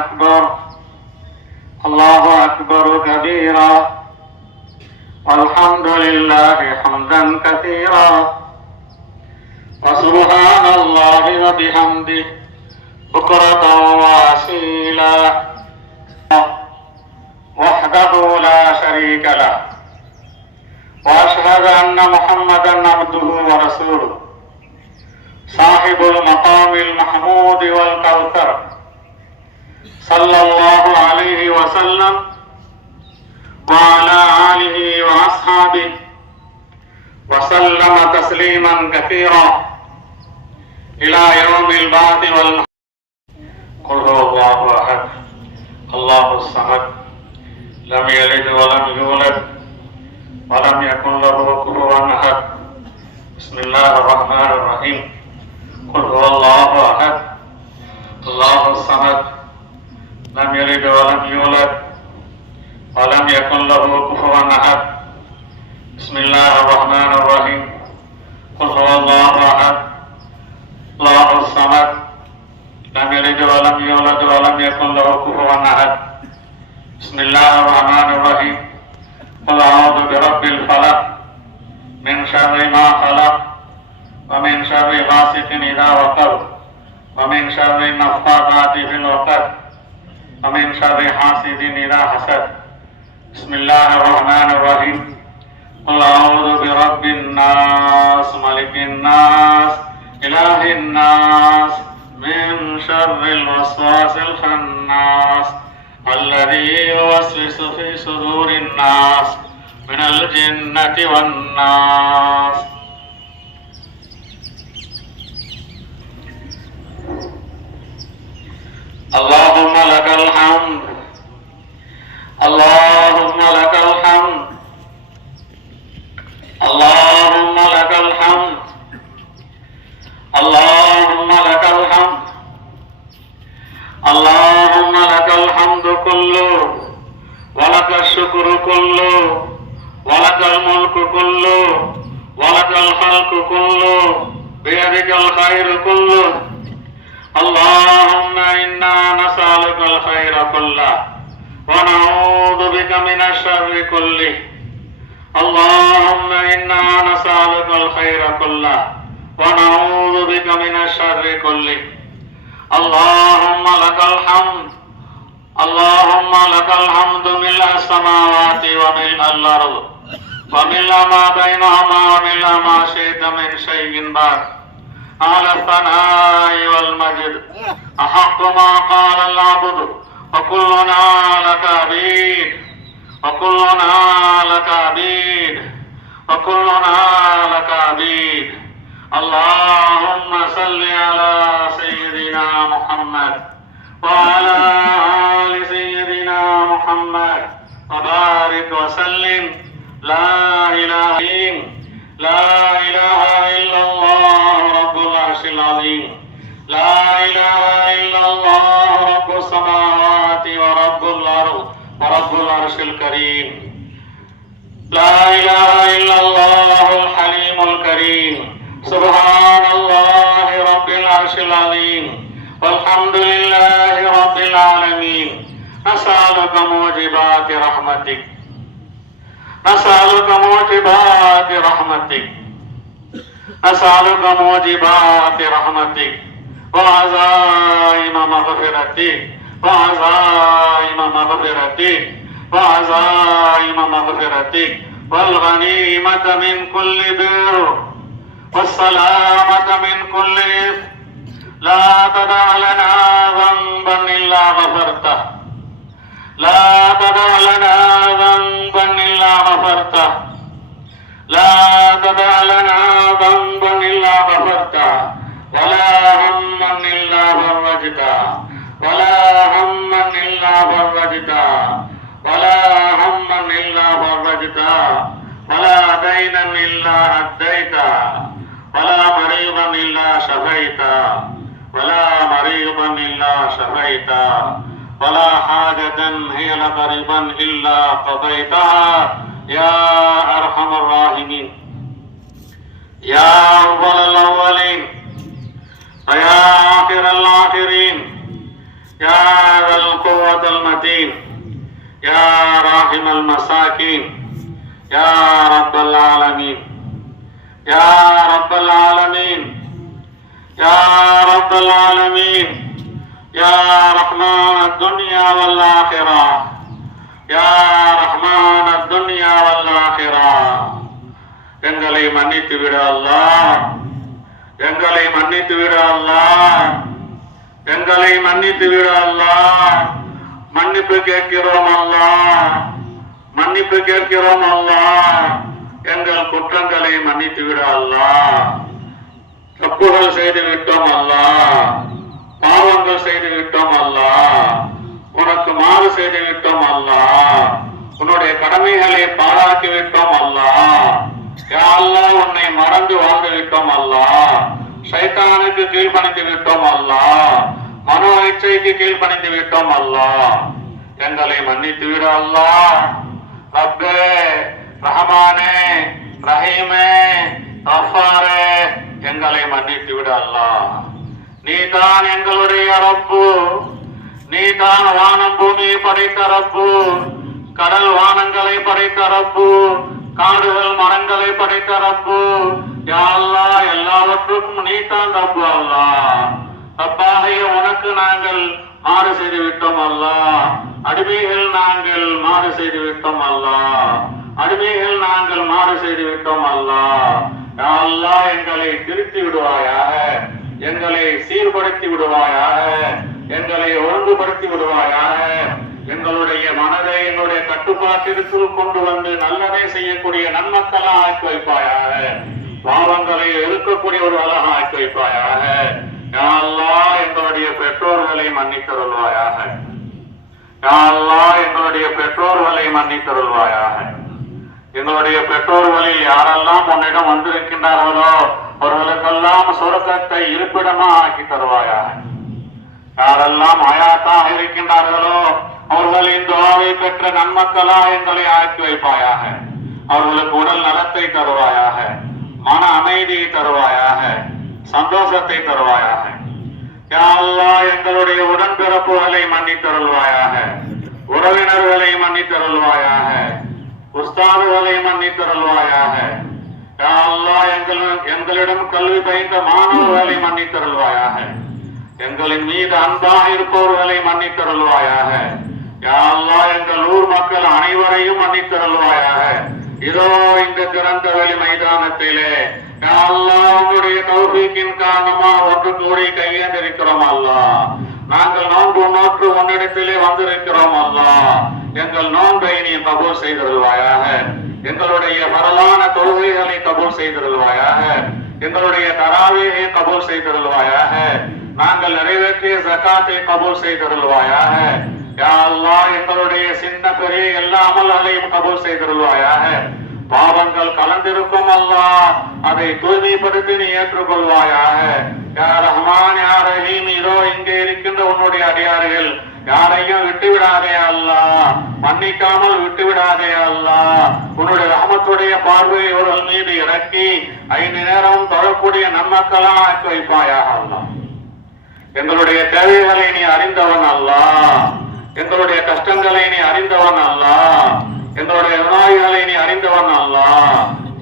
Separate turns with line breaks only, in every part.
أكبر الله أكبر كبيرا والحمد لله حمدا كثيرا وسبحان الله وبحمده بكرة وأصيلا وحده لا شريك له وأشهد أن محمدا عبده ورسوله صاحب المقام المحمود والكوثر صلى الله عليه وسلم وعلى آله وأصحابه وسلم تسليما كثيرا إلى يوم البعث والمحشر. قل هو الله أحد الله الصمد لم يلد ولم يولد ولم يكن له شر الوسواس الخناس الذي يوسوس في صدور الناس من الجنة والناس اللهم لك الحمد اللهم لك الحمد اللهم لك الحمد اللهم اللهم لك الحمد كله ولك الشكر كله ولك الملك كله ولك الخلق كله بيدك الخير كله اللهم إنا نسألك الخير كله ونعوذ بك من الشر كله اللهم إنا نسألك الخير كله ونعوذ بك من الشر كله اللهم لك الحمد. اللهم لك الحمد ملء السماوات وملء الأرض. وملء ما بينهما وملء ما شئت من شيء بعد. على الثناء والمجد. أحق ما قال العبد. وكلنا لك عبيد وكلنا لك عبيد وكلنا لك عبيد اللهم صل على سيدنا محمد وعلى آل سيدنا محمد وبارك وسلم. لا إله إلا لا إله إلا الله رب العرش العظيم. لا إله إلا الله رب السماوات ورب الأرض ورب العرش الكريم. لا إله إلا الله سبحان الله رب العرش العظيم والحمد لله رب العالمين نسألك موجبات رحمتك نسألك موجبات رحمتك نسألك موجبات رحمتك وعزائم مغفرتك وعزائم مغفرتك وعزائم مغفرتك والغنيمة من كل بر والسلامة من كل إثم لا تدع لنا ذنبا إلا غفرته لا تدع لنا ذنبا إلا غفرته لا تدع لنا ذنبا إلا غفرته ولا هما إلا فرجته ولا هما إلا فرجته ولا هما إلا فرجته ولا دينا إلا أديته ولا مريضا إلا شفيته ولا مريضا إلا شفيته ولا حاجة هي لك رضا إلا قضيتها. يا أرحم الراحمين. يا أول الأولين. ويا آخر الآخرين. يا ذا القوة المتين. يا راحم المساكين. يا رب العالمين. يا رب العالمين يا رب العالمين يا رحمن الدنيا والآخرة يا رحمن الدنيا والآخرة எங்களை மன்னித்து விட அல்லாஹ் எங்களை மன்னித்து விட அல்லாஹ் எங்களை மன்னித்து விட அல்லாஹ் மன்னிப்பு கேட்கிறோம் அல்லாஹ் மன்னிப்பு கேட்கிறோம் அல்லாஹ் எங்கள் குற்றங்களை மன்னித்து விட அல்லா தப்புகள் செய்து விட்டோம் அல்லா. பாவங்கள் செய்து விட்டோம் அல்லா. உனக்கு மாறு செய்து விட்டோம் அல்லா. உன்னுடைய கடமைகளை பாழாக்கி விட்டோம் அல்லா. யாரெல்லாம் உன்னை மறந்து வாழ்ந்து விட்டோம் அல்லா. சைத்தானுக்கு கீழ்ப்பணிந்து விட்டோம் அல்லா. மனோ இச்சைக்கு கீழ்ப்பணிந்து விட்டோம் அல்லா. எங்களை மன்னித்து விட அல்லா ரப்பே ரஹமானே ரஹீமே கஃபாரே எங்களை மன்னித்து விட அல்லாஹ் நீதான் எங்களுடைய ரப்பு. நீதான் வானம் பூமியை படைத்த ரப்பு. கடல் வானங்களை படைத்த ரப்பு. காடுகள் மரங்களை படைத்த ரப்பு. யா அல்லாஹ் எல்லாவற்றுக்கும் நீதான் ரப்பு அல்லா. ரப்பாகிய உனக்கு நாங்கள் மாறு செய்து விட்டோம் அல்லாஹ் அடிமைகள் நாங்கள் மாறு செய்து விட்டோம் அல்லா. அடிமைகள் நாங்கள் மாறு செய்து விட்டோம் அல்லாஹ் அல்லா எங்களை திருத்தி விடுவாயாக எங்களை சீர்படுத்தி விடுவாயாக எங்களை ஒழுங்குபடுத்தி விடுவாயாக. எங்களுடைய மனதை எங்களுடைய கட்டுப்பாட்டிற்குள் கொண்டு வந்து நல்லதை செய்யக்கூடிய நன்மக்களா ஆக்கி வைப்பாயாக. பாவங்களை இருக்கக்கூடிய ஒரு அழகா ஆக்கி வைப்பாயாக. யா எங்களுடைய பெற்றோர்களை மன்னித்தருள்வாயாக யா எங்களுடைய பெற்றோர்களை மன்னித்தருள்வாயாக எங்களுடைய பெற்றோர்களில் யாரெல்லாம் உன்னிடம் வந்திருக்கின்றார்களோ அவர்களுக்கெல்லாம் சுரக்கத்தை இருப்பிடமா ஆக்கி தருவாயா யாரெல்லாம் அயாத்தாக இருக்கின்றார்களோ அவர்களின் துவாவை பெற்ற நன்மக்களா எங்களை ஆக்கி வைப்பாயாக. அவர்களுக்கு உடல் நலத்தை தருவாயாக மன அமைதியை தருவாயாக சந்தோஷத்தை தருவாயாக. யாரெல்லாம் எங்களுடைய உடன்பிறப்புகளை மன்னித்தருள்வாயாக உறவினர்களை மன்னித்தருள்வாயாக. உஸ்தாதுகளை மன்னித்தருள்வாயாக. எங்களிடம் கல்வி பயின்ற மாணவர்களை மன்னித்தருள்வாயாக. எங்களின் மீது அன்பாக இருப்பவர்களை மன்னித்தருள்வாயாக. யா எங்கள் ஊர் மக்கள் அனைவரையும் மன்னித்தருள்வாயாக. இதோ இந்த திறந்த வெளி மைதானத்திலே யா அல்லாஹ் உன்னுடைய காரணமா ஒன்று கூடி கையேந்திருக்கிறோம் அல்லா நாங்கள் நோன்பு நோற்று உன்னிடத்திலே வந்திருக்கிறோம் அல்லா எங்கள் நோன்பை நீ கபூல் செய்திருவாயாக எங்களுடைய வரலான தொழுகைகளை கபூல் செய்திருவாயாக எங்களுடைய தராவியை கபூல் செய்திருவாயாக நாங்கள் நிறைவேற்றிய ஜக்காத்தை கபூல் செய்திருவாயாக யா எங்களுடைய சின்ன பெரிய எல்லா அமல்களையும் கபூல் செய்திருவாயாக பாவங்கள் கலந்திருக்கும் அல்லா அதை தூய்மைப்படுத்தி நீ ஏற்றுக்கொள்வாயாக. யார் ரஹ்மான் யார் ரஹீம் இதோ இங்கே இருக்கின்ற உன்னுடைய அடியார்கள் யாரையும் விட்டு விடாதே மன்னிக்காமல் விட்டு விடாதே உன்னுடைய ரகமத்துடைய பார்வையை இவர்கள் மீது இறக்கி ஐந்து நேரம் தொழக்கூடிய நன்மக்களா ஆக்கி வைப்பாயாக அல்லா. எங்களுடைய தேவைகளை நீ அறிந்தவன் அல்லா. எங்களுடைய கஷ்டங்களை நீ அறிந்தவன் அல்லா. எங்களுடைய நோய்களை நீ அறிந்தவன் அல்லா.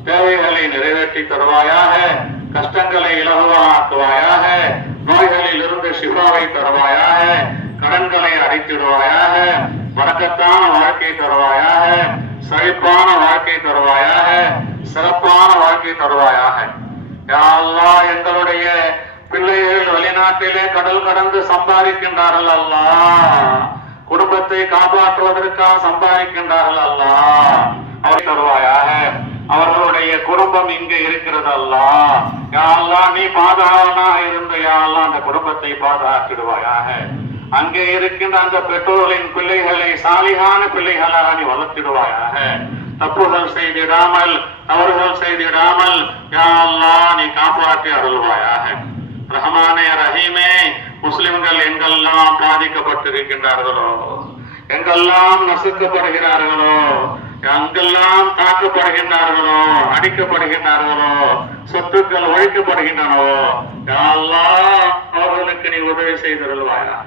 தேவைகளை நிறைவேற்றி தருவாயாக கஷ்டங்களை இலகுவாக்குவாயாக நோய்களில் இருந்து சிவாவை தருவாயாக கடன்களை அடைத்திடுவாயாக வழக்கத்தான வாழ்க்கை தருவாயாக செழிப்பான வாழ்க்கை தருவாயாக சிறப்பான வாழ்க்கை தருவாயாக. யா எங்களுடைய பிள்ளைகள் வெளிநாட்டிலே கடல் கடந்து சம்பாதிக்கின்றார்கள் அல்லா. குடும்பத்தை காப்பாற்றுவதற்காக சம்பாதிக்கின்றார்கள் அல்லாஹ் அவரை தருவாயாக. அவர்களுடைய குடும்பம் இங்க இருக்கிறது அல்லா. யா நீ பாதுகாவனாக இருந்து யா அந்த குடும்பத்தை பாதுகாத்திடுவாயாக. அங்கே இருக்கின்ற அந்த பெற்றோர்களின் பிள்ளைகளை சாலிகான பிள்ளைகளாக நீ வளர்த்திடுவாயாக. தப்புகள் செய்திடாமல் தவறுகள் செய்திடாமல் யாரெல்லாம் நீ காப்பாற்றி அருள்வாயாக. ரஹமானே ரஹீமே முஸ்லிம்கள் எங்கெல்லாம் பாதிக்கப்பட்டிருக்கின்றார்களோ எங்கெல்லாம் நசுக்கப்படுகிறார்களோ எங்கெல்லாம் தாக்கப்படுகின்றார்களோ அடிக்கப்படுகின்றார்களோ சொத்துக்கள் ஒழிக்கப்படுகின்றனவோ யாரெல்லாம் அவர்களுக்கு நீ உதவி செய்திருவாயா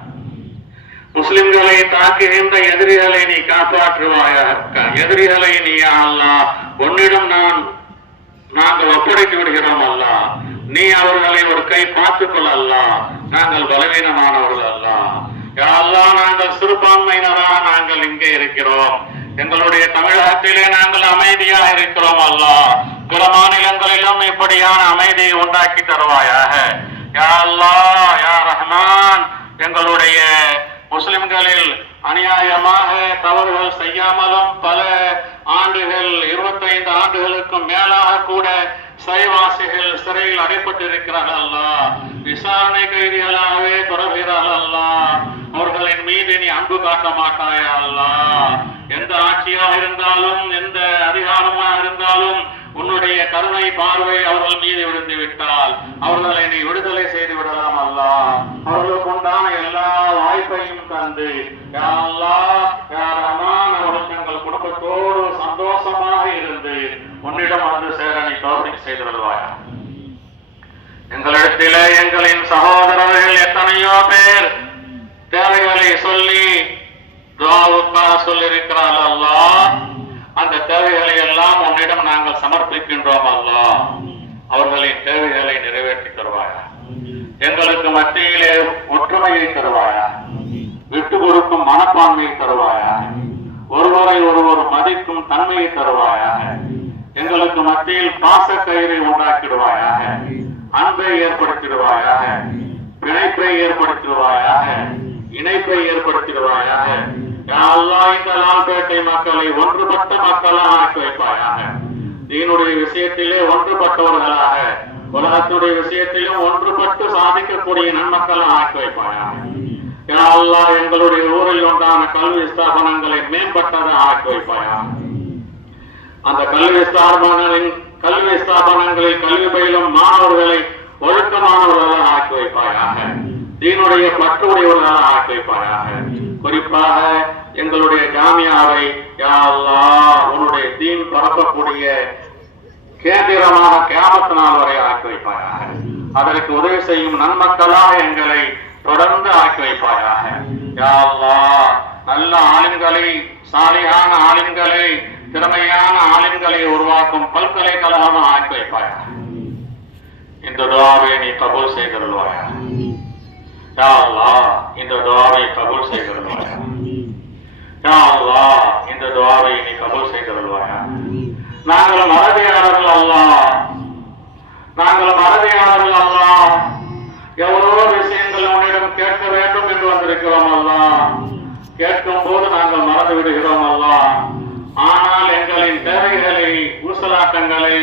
முஸ்லிம்களை தாக்குகின்ற எதிரிகளை நீ காப்பாற்றுவாயாக. எதிரிகளை நீ அல்லா உன்னிடம் நான் நாங்கள் ஒப்படைத்து விடுகிறோம் அல்ல. நீ அவர்களை ஒரு கை பார்த்துக்கொள் அல்ல. நாங்கள் பலவீனமானவர்கள் அல்ல. யாரெல்லாம் நாங்கள் சிறுபான்மையினராக நாங்கள் இங்கே இருக்கிறோம். எங்களுடைய தமிழகத்திலே நாங்கள் அமைதியா இருக்கிறோம் அல்ல. பிற மாநிலங்களிலும் இப்படியான அமைதியை உண்டாக்கி தருவாயாக. யா அல்லா யா ரஹ்மான் எங்களுடைய முஸ்லிம்களில் அநியாயமாக தவறுகள் செய்யாமலும் பல ஆண்டுகள் இருபத்தைந்து ஆண்டுகளுக்கும் மேலாக கூட சிறைவாசிகள் சிறையில் அடைப்பட்டிருக்கிறார்கள். அல்லா விசாரணை கைதிகளாகவே தொடர்கிறார்கள். அல்லா அவர்களின் மீது நீ அன்பு காட்ட மாட்டாயா? அல்லா எந்த ஆட்சியாக இருந்தாலும் எந்த அதிகாரமாக இருந்தாலும் உன்னுடைய கருணை பார்வை அவர்கள் மீது விழுந்து விட்டால் அவர்களை நீ விடுதலை செய்து விடலாம் அல்லா. அவர்களுக்கு உண்டான எல்லா வாய்ப்பையும் தந்து ரஹ்மான் அவர்கள் குடும்பத்தோடு சந்தோஷமாக இருந்து உன்னிடம் வந்து சேர நீ தோல்வி செய்திருவாயா எங்களிடத்திலே எங்களின் சகோதரர்கள் எத்தனையோ பேர் தேவைகளை சொல்லி துவாவுக்காக சொல்லியிருக்கிறார்கள் அல்லாஹ் அந்த தேவைகளை எல்லாம் உன்னிடம் நாங்கள் சமர்ப்பிக்கின்றோம் அல்லா. அவர்களின் தேவைகளை நிறைவேற்றி தருவாயா? எங்களுக்கு மத்தியிலே ஒற்றுமையை தருவாயா? விட்டு கொடுக்கும் மனப்பான்மையை தருவாயா? ஒருவரை ஒருவர் மதிக்கும் தன்மையை தருவாயா? எங்களுக்கு மத்தியில் பாச கயிறை உண்டாக்கிடுவாயாக அன்பை ஏற்படுத்திடுவாயாக பிணைப்பை ஏற்படுத்திடுவாயாக இணைப்பை ஏற்படுத்திடுவாயாக இந்த லால்பேட்டை மக்களை ஒன்றுபட்ட மக்களாக ஆக்கி வைப்பாயாக தீனுடைய விஷயத்திலே ஒன்றுபட்டவர்களாக உலகத்துடைய விஷயத்திலும் ஒன்றுபட்டு சாதிக்கக்கூடிய நன்மக்களாக ஆக்கி வைப்பாயாக யா எங்களுடைய ஊரில் உண்டான கல்வி ஸ்தாபனங்களை மேம்பட்டதாக ஆக்கி வைப்பாயாக அந்த கல்வி ஸ்தாபனங்களின் கல்வி ஸ்தாபனங்களில் கல்வி பயிலும் மாணவர்களை ஒழுக்கமானவர்களாக ஆக்கி வைப்பாயாக தீனுடைய பற்று உடையவர்களாக ஆக்கி வைப்பாயாக குறிப்பாக எங்களுடைய ஜாமியாவை யா உன்னுடைய தீன் பரப்பக்கூடிய கேந்திரமான கியாமத்து நாள் வரை ஆக்கி வைப்பாயாக. அதற்கு உதவி செய்யும் நன்மக்களாக எங்களை தொடர்ந்து ஆக்கி வைப்பாயாக. யா நல்ல ஆளுங்களை சாலியான ஆளுங்களை திறமையான ஆளுங்களை உருவாக்கும் பல்கலைக்கழகம் ஆக்கி வைப்பாயாக. இந்த துவாவை நீ கபூல் செய்திருவாயா யா இந்த துவாவை கபூல் செய்திருவாயா யா இந்த துவாவை நீ கபூல் செய்திருவாயா நாங்கள் மறதியாளர்கள் அல்ல. நாங்கள் மறதியாளர்கள் அல்லா. எவ்வளவோ விஷயங்கள் உன்னிடம் கேட்க வேண்டும் என்று வந்திருக்கிறோம் அல்லா. கேட்கும் போது நாங்கள் மறந்து விடுகிறோம் அல்லா. ஆனால் எங்களின் தேவைகளை ஊசலாட்டங்களை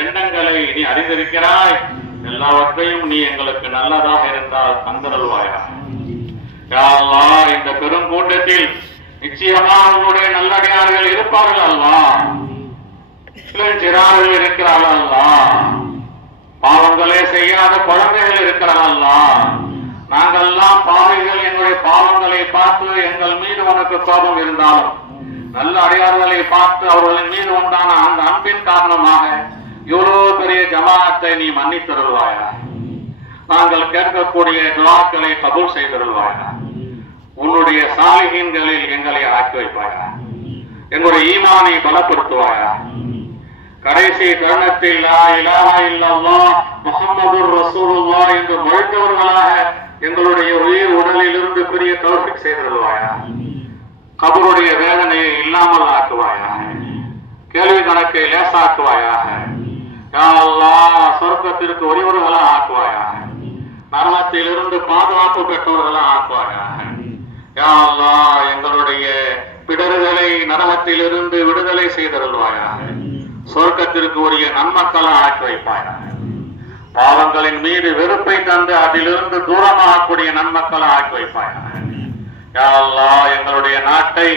எண்ணங்களை நீ அறிந்திருக்கிறாய். எல்லாவற்றையும் நீ எங்களுக்கு நல்லதாக இருந்தால் தந்தருள்வாயா? யா இந்த பெரும் கூட்டத்தில் நிச்சயமா உன்னுடைய நல்லடியார்கள் இருப்பார்கள் அல்லவா? சிறார்கள் இருக்கிறார்கள் அல்லா பாவங்களே செய்யாத குழந்தைகள் இருக்கிறார்கள் நாங்கள்லாம் நாங்கெல்லாம் பாவைகள் என்னுடைய பாவங்களை பார்த்து எங்கள் மீது உனக்கு கோபம் இருந்தாலும் நல்ல அடியார்களை பார்த்து அவர்களின் மீது உண்டான அந்த அன்பின் காரணமாக இவ்வளவு பெரிய ஜமாத்தை நீ மன்னித்தருள்வாயா? நாங்கள் கேட்கக்கூடிய துவாக்களை கபூல் செய்திருவாயா உன்னுடைய சாலிகின்களில் எங்களை ஆக்கி வைப்பாயா? எங்களுடைய ஈமானை பலப்படுத்துவாயா? கடைசி தருணத்தில் முகமது இலாஹா என்று முழந்தவர்களாக எங்களுடைய உயிர் உடலில் இருந்து பெரிய தௌஃபிக் செய்திருவாயா கபருடைய வேதனையை இல்லாமல் ஆக்குவாயா? கேள்வி கணக்கை லேசாக்குவாயாக? சொர்க்கத்திற்கு ஒருவர்களா ஆக்குவாயா? நரகத்தில் பாதுகாப்பு பெற்றவர்களா ஆக்குவாயா? யாழ்லா எங்களுடைய பிடர்களை நரகத்திலிருந்து விடுதலை செய்தருள்வாயா? சொர்க்கத்திற்கு உரிய நன்மக்களா ஆக்கி வைப்பாயா பாவங்களின் மீது வெறுப்பை தந்து அதிலிருந்து தூரமாகக்கூடிய நன்மக்களா ஆக்கி வைப்பாயா யா எங்களுடைய நாட்டை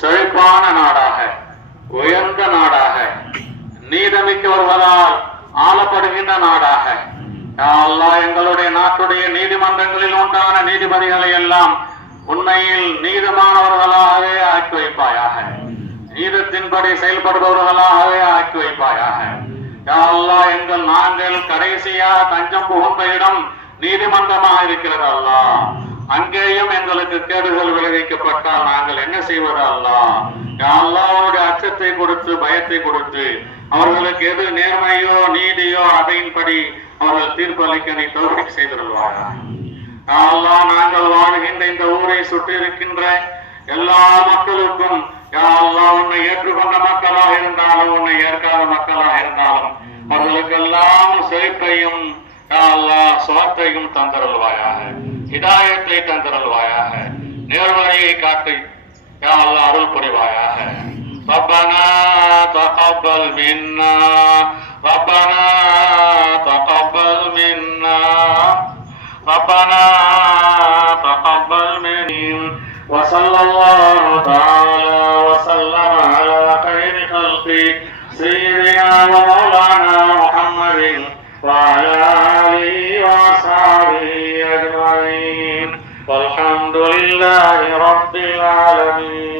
செழிப்பான நாடாக உயர்ந்த நாடாக நீதமிக்கவர்களால் ஆளப்படுகின்ற நாடாக. யா எங்களுடைய நாட்டுடைய நீதிமன்றங்களில் உண்டான நீதிபதிகளை எல்லாம் உண்மையில் நீதமானவர்களாகவே ஆக்கி வைப்பாயாக. நீதத்தின்படி செயல்படுபவர்களாகவே ஆக்கி வைப்பாயாக. யா எங்கள் நாங்கள் கடைசியா தஞ்சம் புகுந்த இடம் நீதிமன்றமாக இருக்கிறது அல்லா. அங்கேயும் எங்களுக்கு கேடுகள் விளைவிக்கப்பட்டால் நாங்கள் என்ன செய்வது அல்லா? அல்லாவுடைய அச்சத்தை கொடுத்து பயத்தை கொடுத்து அவர்களுக்கு எது நேர்மையோ நீதியோ அதையின்படி அவர்கள் தீர்ப்பு அளிக்க நீ தௌஃபீக் செய்திருவாயா நாங்கள் வாழ்கின்ற இந்த ஊரை சுற்றி இருக்கின்ற எல்லா மக்களுக்கும் யாரெல்லாம் உன்னை ஏற்றுக்கொண்ட மக்களாக இருந்தாலும் உன்னை ஏற்காத மக்களாக இருந்தாலும் அவர்களுக்கெல்லாம் செழிப்பையும் யா அல்லாஹ் சுகத்தையும் தந்தருள்வாயாக. ஹிதாயத்தை தந்தருள்வாயாக. நேர்வழியை காட்டி யாரெல்லாம் அருள் புரிவாயாக. ربنا تقبل منا. ربنا تقبل منا. ربنا تقبل منا. وصلى الله تعالى وسلم على خير خلقه سيدنا ومولانا محمد وعلى آله وأصحابه أجمعين. والحمد لله رب العالمين.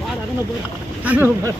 பாரு அங்கே போய் அங்கே பாரு